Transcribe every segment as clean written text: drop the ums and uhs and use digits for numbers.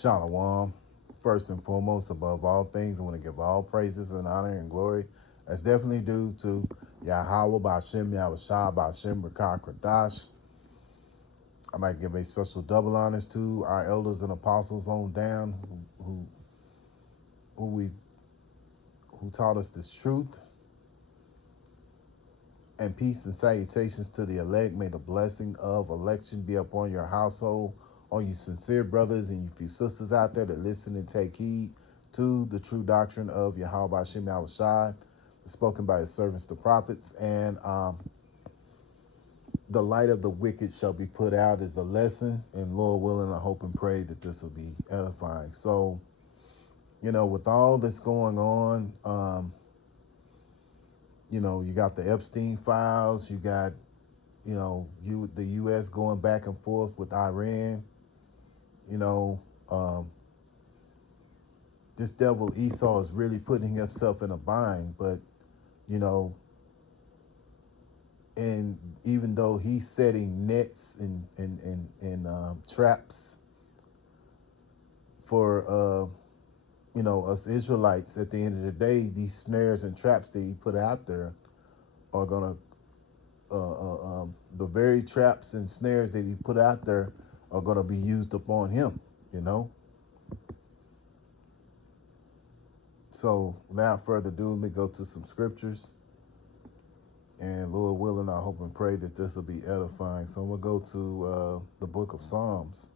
Shalom. First and foremost, above all things, I want to give all praises and honor and glory. That's definitely due to Yahweh Bashem, Yahweh Shah Bashem, Rakah Kradash. I might give a special double honors to our elders and apostles on down who we who taught us this truth, and peace and salutations to the elect. May the blessing of election be upon your household, on you sincere brothers and you few sisters out there that listen and take heed to the true doctrine of Yahweh Hashem Yahweh Shai, spoken by his servants, the prophets. And the light of the wicked shall be put out is the lesson. And Lord willing, I hope and pray that this will be edifying. So, with all this going on, you got the Epstein files, you got the U.S. going back and forth with Iran. You know, um, this devil Esau is really putting himself in a bind. But you know, and even though he's setting nets and traps for us Israelites, at the end of the day, these snares and traps that he put out there are gonna the very traps and snares that he put out there are gonna be used upon him. You know. So without further ado, let me go to some scriptures. And Lord willing, I hope and pray that this will be edifying. So I'm going to go to the book of Psalms.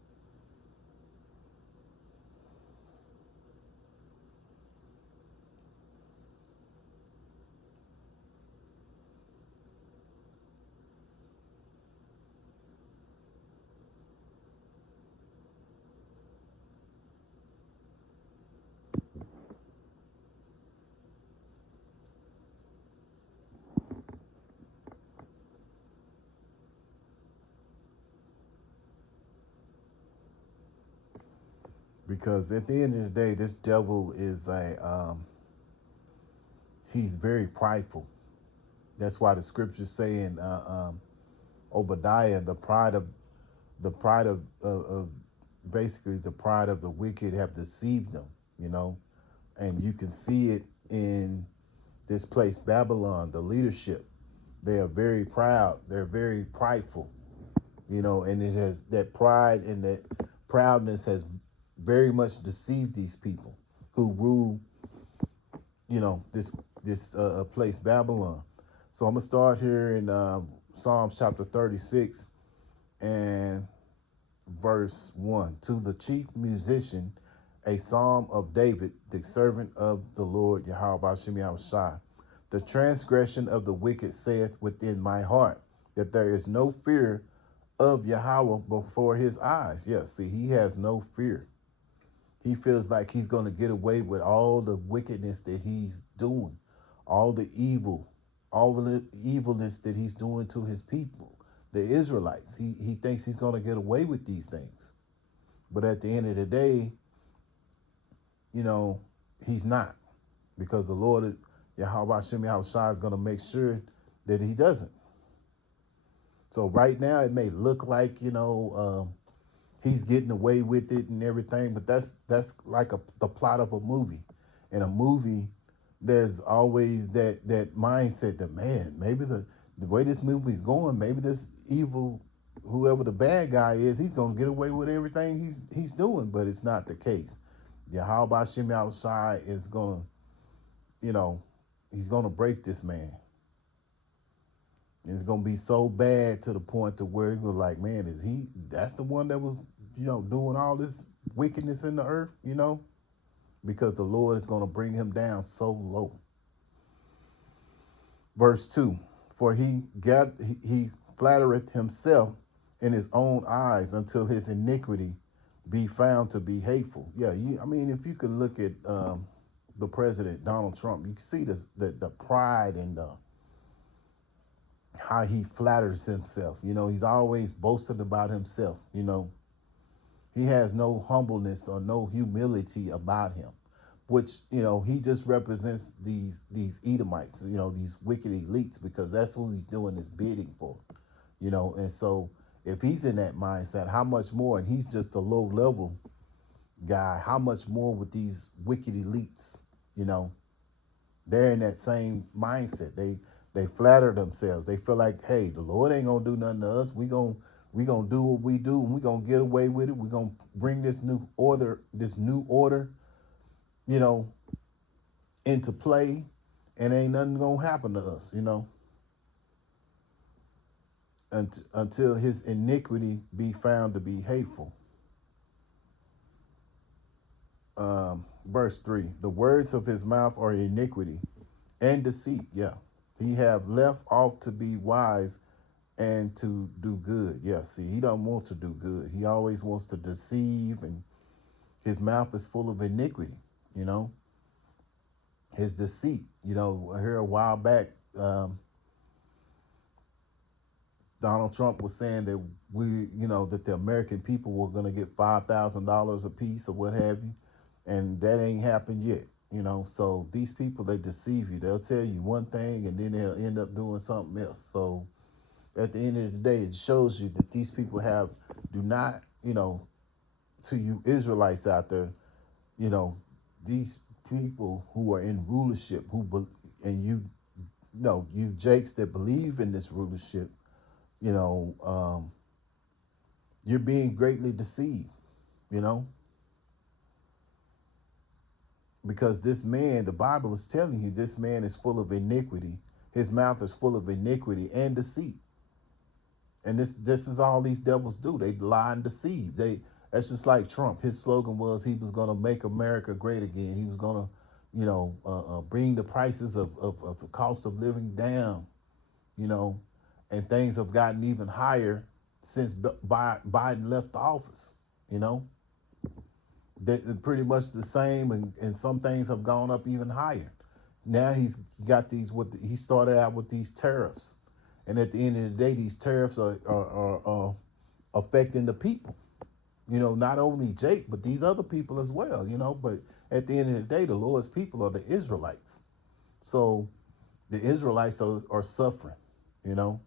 Because at the end of the day, this devil is he's very prideful. That's why the scriptures say in Obadiah, the pride of basically the pride of the wicked have deceived them, and you can see it in this place, Babylon, the leadership. They are very proud. They're very prideful, and it has that pride and that proudness has very much deceived these people who rule, this place, Babylon. So I'm gonna start here in Psalms chapter 36 and verse 1. To the chief musician, a psalm of David, the servant of the Lord, Yahweh Hashem Yahweh Shai. The transgression of the wicked saith within my heart that there is no fear of Yahweh before his eyes. Yes, see, he has no fear. He feels like he's going to get away with all the wickedness that he's doing, all the evil, all the evilness that he's doing to his people, the Israelites. He thinks he's going to get away with these things. But at the end of the day, he's not, because the Lord, Yahweh Hashem Yahweh Shai, is going to make sure that he doesn't. So right now, it may look like, he's getting away with it and everything, but that's like the plot of a movie. In a movie, there's always that mindset that, man, maybe the way this movie's going, maybe this evil, whoever the bad guy is, he's gonna get away with everything he's doing, but it's not the case. Yahweh Hashem outside is gonna, you know, he's gonna break this man. And it's gonna be so bad to the point to where he was like, man, is he? That's the one that was, doing all this wickedness in the earth, because the Lord is gonna bring him down so low. Verse 2: For he flattereth himself in his own eyes until his iniquity be found to be hateful. Yeah, I mean, if you can look at the president Donald Trump, you can see this, the pride and how he flatters himself. He's always boasting about himself. He has no humbleness or no humility about him, which he just represents these Edomites, these wicked elites, because that's who he's doing his bidding for. And so if he's in that mindset, how much more? And he's just a low level, guy, how much more with these wicked elites? You know, they're in that same mindset. They flatter themselves. They feel like, hey, the Lord ain't gonna do nothing to us. We gonna do what we do, and we gonna get away with it. We gonna bring this new order, you know, into play, and ain't nothing gonna happen to us, you know, until his iniquity be found to be hateful. Verse 3, the words of his mouth are iniquity and deceit. Yeah, he have left off to be wise and to do good. Yeah, see, he don't want to do good. He always wants to deceive, and his mouth is full of iniquity, you know, his deceit. You know, here a while back, Donald Trump was saying that that the American people were going to get $5,000 a piece or what have you, and that ain't happened yet. You know, so these people, they deceive you. They'll tell you one thing and then they'll end up doing something else. So at the end of the day, it shows you that these people do not, to you Israelites out there, you know, these people who are in rulership, and you Jakes that believe in this rulership, you know, you're being greatly deceived, you know, because this man, the Bible is telling you, this man is full of iniquity. His mouth is full of iniquity and deceit. And this is all these devils do. They lie and deceive. That's just like Trump. His slogan was he was going to make America great again. He was going to, bring the prices of the cost of living down, you know, and things have gotten even higher since Biden left the office, you know. They're pretty much the same, and some things have gone up even higher. Now he's got he started out with these tariffs, and at the end of the day, these tariffs are affecting the people. You know, not only Jake, but these other people as well. You know, but at the end of the day, the Lord's people are the Israelites. So the Israelites are suffering. You know,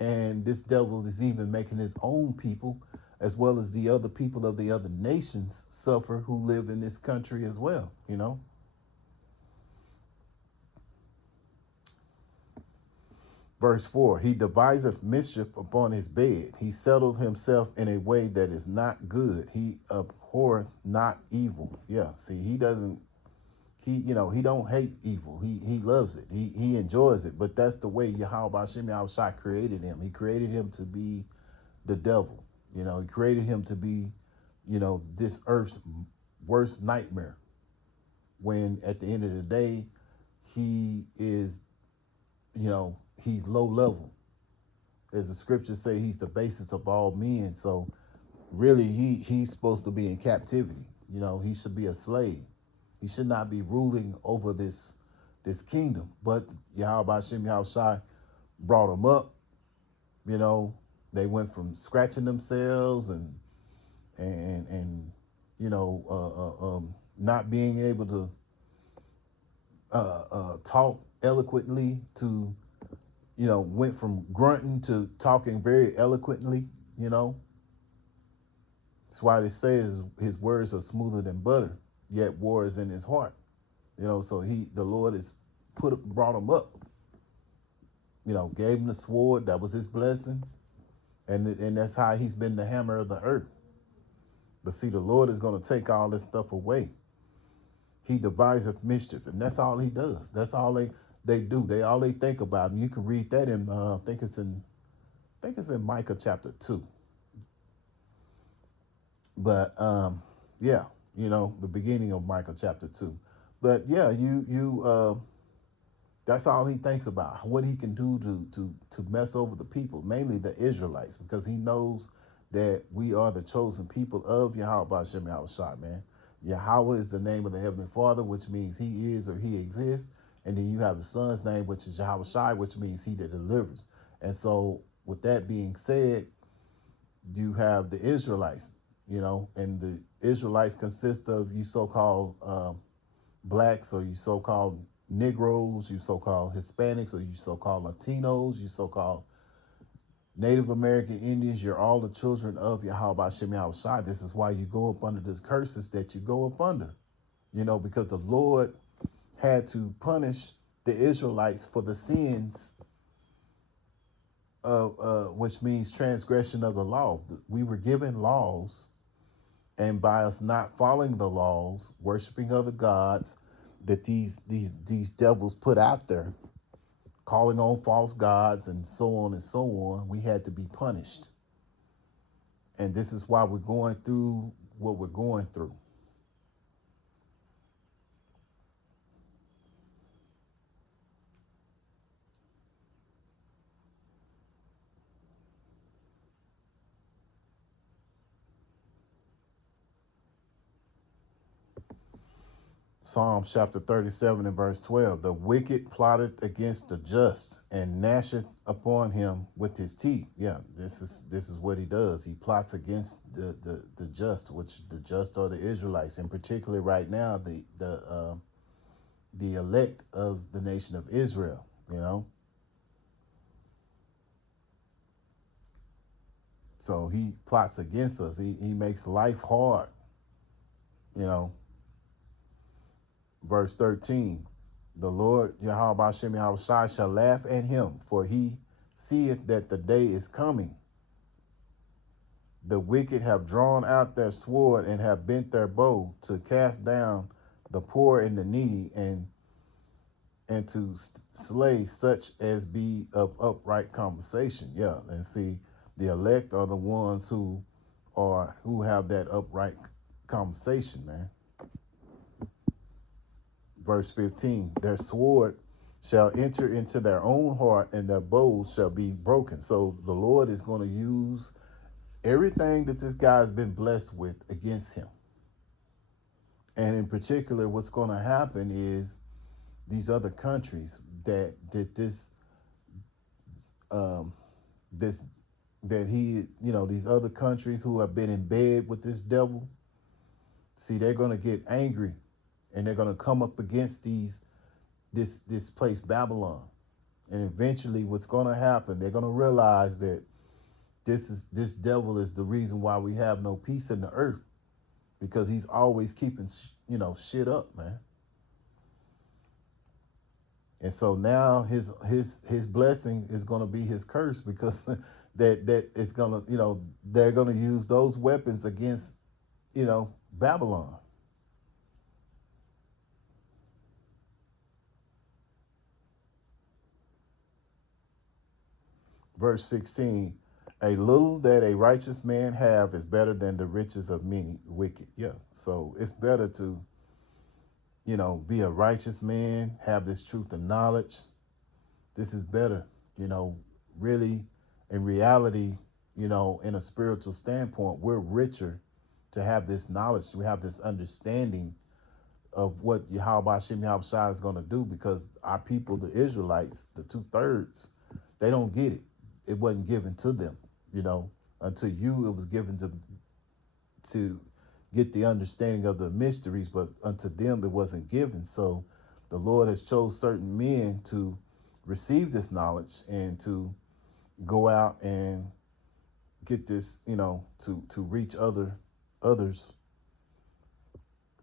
and this devil is even making his own people, as well as the other people of the other nations, suffer who live in this country as well. You know. Verse 4, he deviseth mischief upon his bed. He settled himself in a way that is not good. He abhorreth not evil. Yeah, see, he don't hate evil. He loves it. He enjoys it. But that's the way Yahweh Hashem Yahushua created him. He created him to be the devil. You know, he created him to be, this earth's worst nightmare. When at the end of the day, he is, he's low level. As the scriptures say, he's the basis of all men. So really, he's supposed to be in captivity. You know, he should be a slave. He should not be ruling over this kingdom. But Yahweh Hashem Yahushai brought him up. You know, they went from scratching themselves and not being able to talk eloquently to, went from grunting to talking very eloquently. You know, that's why they say his words are smoother than butter, yet war is in his heart. You know, so the Lord has brought him up. You know, gave him the sword. That was his blessing, and that's how he's been the hammer of the earth. But see, the Lord is going to take all this stuff away. He deviseth mischief, and that's all he does. That's all they do. They think about, and you can read that in I think it's in Micah chapter 2. But yeah, the beginning of Micah chapter 2. But yeah, that's all he thinks about, what he can do to mess over the people, mainly the Israelites, because he knows that we are the chosen people of Yahweh Hashem Yahushua, man. Yahweh is the name of the Heavenly Father, which means he is or he exists. And then you have the Son's name, which is Yahweh Shai, which means he that delivers. And so with that being said, you have the Israelites, and the Israelites consist of you so-called blacks, or you so-called Negroes, you so-called Hispanics, or you so-called Latinos, you so-called Native American Indians, you're all the children of Yahweh Shem Shai. This is why you go up under the curses that you go up under. Because the Lord had to punish the Israelites for the sins of which means transgression of the law. We were given laws, and by us not following the laws, worshiping other gods that these devils put out there, calling on false gods and so on and so on, we had to be punished. And this is why we're going through what we're going through. Psalms chapter 37 and verse 12. The wicked plotted against the just and gnasheth upon him with his teeth. Yeah, this is what he does. He plots against the just, which the just are the Israelites, and particularly right now the elect of the nation of Israel. So he plots against us. He makes life hard. You know, Verse 13, the Lord Yahweh Shem Shai shall laugh at him, for he seeth that the day is coming. The wicked have drawn out their sword and have bent their bow to cast down the poor and the needy, and to slay such as be of upright conversation. Yeah, and see, the elect are the ones who have that upright conversation, man. Verse 15, their sword shall enter into their own heart, and their bows shall be broken. So the Lord is going to use everything that this guy has been blessed with against him. And in particular, what's going to happen is these other countries um, this that he, these other countries who have been in bed with this devil. See, they're going to get angry, and they're going to come up against this place Babylon. And eventually what's going to happen, they're going to realize that this devil is the reason why we have no peace in the earth, because he's always keeping shit up, man. And so now his blessing is going to be his curse, because that it's going to, they're going to use those weapons against, Babylon. Verse 16, a little that a righteous man have is better than the riches of many wicked. Yeah. So it's better to, be a righteous man, have this truth and knowledge. This is better, really, in reality, in a spiritual standpoint, we're richer to have this knowledge. We have this understanding of what Yahweh Shem Shai is going to do, because our people, the Israelites, the 2/3, they don't get it. It wasn't given to them, until you, it was given to get the understanding of the mysteries, but unto them it wasn't given. So the Lord has chose certain men to receive this knowledge and to go out and get this, to reach others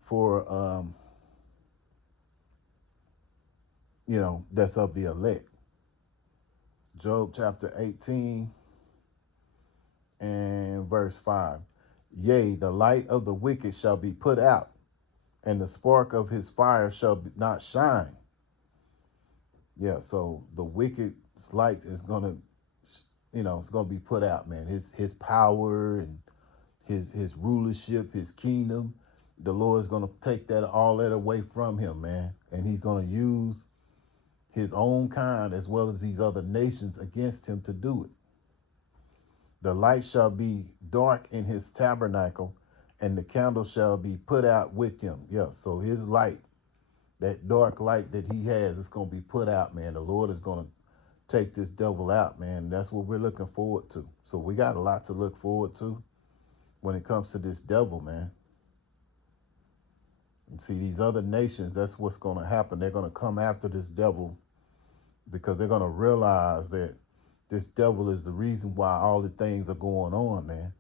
for that's of the elect. Job chapter 18 and verse 5. Yea, the light of the wicked shall be put out, and the spark of his fire shall not shine. Yeah, so the wicked's light is gonna, it's gonna be put out, man. His power and his rulership, his kingdom, the Lord's gonna take all that away from him, man. And he's gonna use his own kind as well as these other nations against him to do it. The light shall be dark in his tabernacle, and the candle shall be put out with him. Yeah, so his light, that dark light that he has, is going to be put out, man. The Lord is going to take this devil out, man. That's what we're looking forward to. So we got a lot to look forward to when it comes to this devil, man. And see, these other nations, that's what's going to happen. They're going to come after this devil, because they're going to realize that This devil is the reason why all the things are going on, man.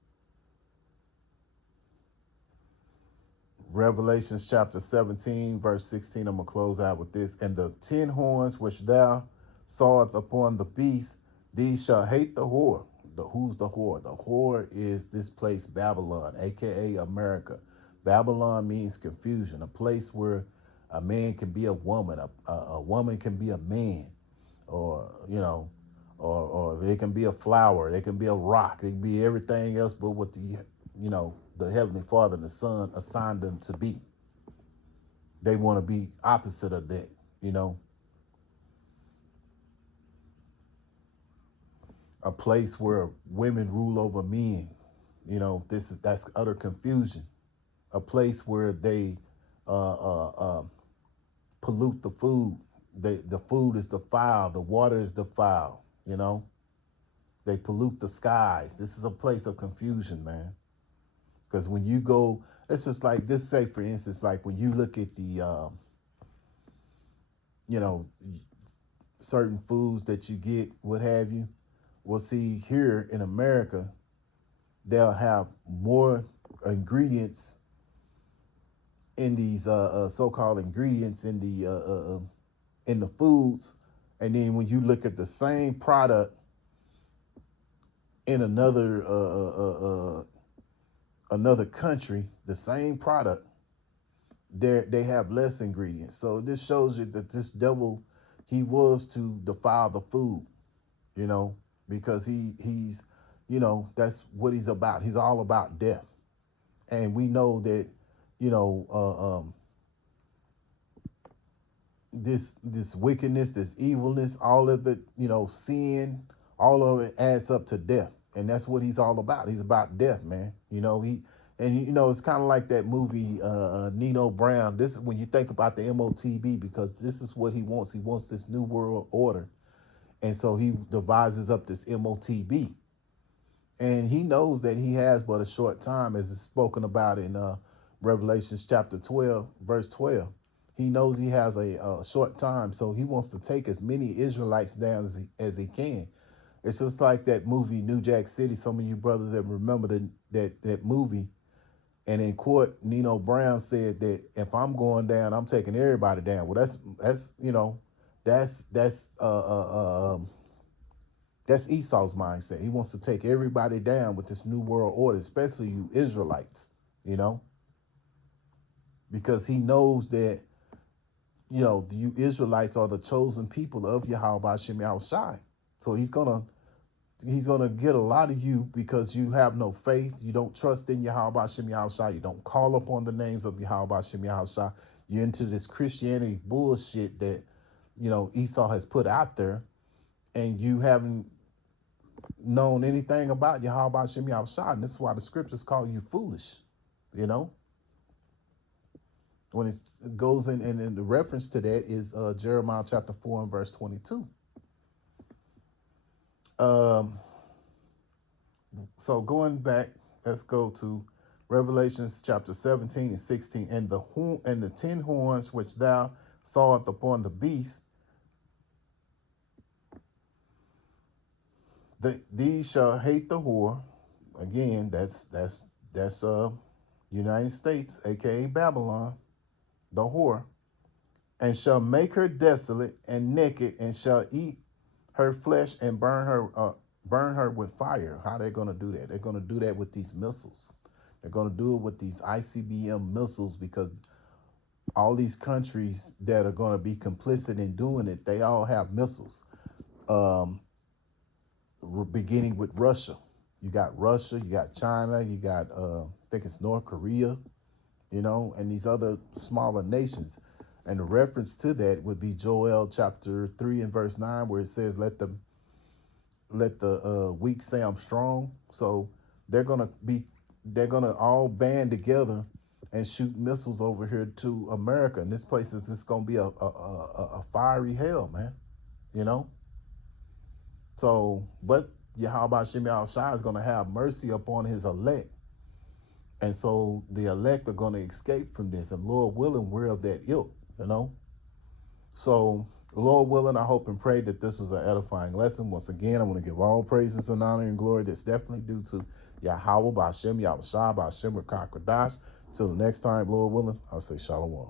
Revelations chapter 17, verse 16. I'm going to close out with this. And the 10 horns which thou sawest upon the beast, these shall hate the whore. Who's the whore? The whore is this place, Babylon, aka America. Babylon means confusion, a place where a man can be a woman, a woman can be a man, or, or they can be a flower, they can be a rock, they can be everything else but what the Heavenly Father and the Son assigned them to be. They want to be opposite of that, a place where women rule over men. That's utter confusion. A place where they pollute the food. The food is defiled. The water is defiled. They pollute the skies. This is a place of confusion, man. Because when you go, it's just like, just say for instance, like when you look at the, certain foods that you get, what have you. Well, see, here in America, they'll have more ingredients in these so-called ingredients in the foods, and then when you look at the same product in another country, the same product, they have less ingredients. So this shows you that this devil, he was to defile the food, because he's that's what he's about. He's all about death, and we know that this wickedness, this evilness, all of it, sin, all of it adds up to death, and that's what he's all about. He's about death, man. It's kind of like that movie Nino Brown. This is when you think about the MOTB, because this is what he wants. He wants this new world order, and so he devises up this MOTB, and he knows that he has but a short time, as is spoken about in Revelations chapter 12, verse 12. He knows he has a short time, so he wants to take as many Israelites down as he can. It's just like that movie New Jack City. Some of you brothers that remember that movie. And in court, Nino Brown said that if I'm going down, I'm taking everybody down. Well, that's Esau's mindset. He wants to take everybody down with this new world order, especially you Israelites, because he knows that you Israelites are the chosen people of Yahweh Shem Yahushai. So he's gonna get a lot of you because you have no faith. You don't trust in Yahweh Shem Yahushai. You don't call upon the names of Yahweh Shem Yahushai. You're into this Christianity bullshit that Esau has put out there, and you haven't known anything about Yahweh Shem Yahushai. And this is why the scriptures call you foolish. When it goes in, and the reference to that is Jeremiah chapter 4 and verse 22. So going back, let's go to Revelations chapter 17 and 16. And the 10 horns which thou sawest upon the beast, these shall hate the whore. Again, that's United States, aka Babylon, the whore, and shall make her desolate and naked, and shall eat her flesh and burn her with fire. How they going to do that? They're going to do that with these missiles. They're going to do it with these ICBM missiles, because all these countries that are going to be complicit in doing it, they all have missiles. Beginning with Russia. You got Russia, you got China, you got I think it's North Korea, and these other smaller nations. And the reference to that would be Joel chapter 3 and verse 9, where it says, let the weak say I'm strong. So they're gonna all band together and shoot missiles over here to America. And this place is just gonna be a fiery hell, man. So, but Yahweh Shem Yahushai is gonna have mercy upon his elect. And so the elect are gonna escape from this. And Lord willing, we're of that ilk, So Lord willing, I hope and pray that this was an edifying lesson. Once again, I want to give all praises and honor and glory that's definitely due to Yahweh, Ba'ashem, Yahushua, Ba'ashem, Rakah Kodash. Till the next time, Lord willing, I'll say shalom.